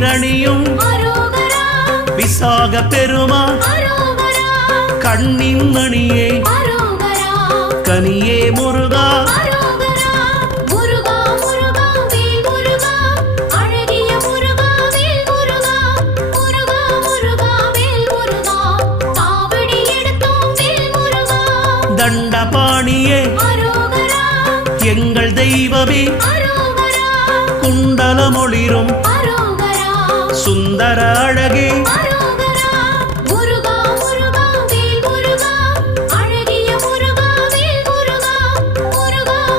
நீரணியும் விசாக பெருமான் கண்ணின் மணியே கனியே முருகா தண்டபாணியே எங்கள் தெய்வமே குண்டலமொளிரும் சுந்தர அழகே